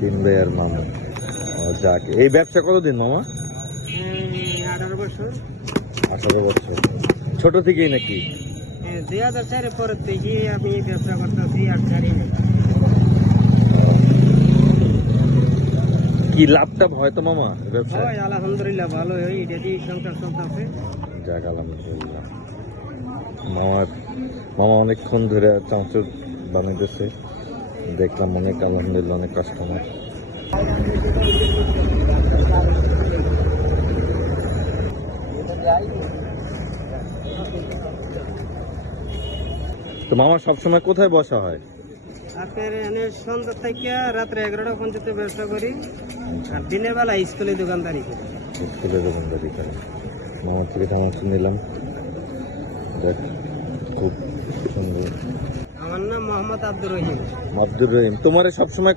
তিন ভাইয়ের মামা। যাক, এই ব্যবসা কতদিন মামা? 18 বছর। 18 বছর। ছোট থেকেই নাকি? 2004 পরের থেকে আমি ব্যবসা করতেছি, আর ছাড়ি নাই। কি লাভটা হয় তো মামা এই ব্যবসায়? হয় আলহামদুলিল্লাহ, ভালো হয়, এটা দিয়ে সংসার চলতেছে। যাক আলহামদুলিল্লাহ। মামা মামা অনেকক্ষণ ধরে চাঁচুর বানাইতেছে, দেখলাম অনেক আলহামদুলিল্লাহ অনেক কাস্টমার। তো মামা সবসময় কোথায় বসা হয়? আপনার এনে সন্ধ্যা থেকে রাত্রে 11টা পর্যন্ত ব্যবসা করি, আর দিনের বেলা স্কুলে দোকানদারি করি। স্কুলে দোকানদারি করে। মামার থেকে চানাচুর নিলাম, দেখ খুব সুন্দর। আমার নাম মোহাম্মদ আব্দুর রহিম। আব্দুর রহিম। তোমার সবসময়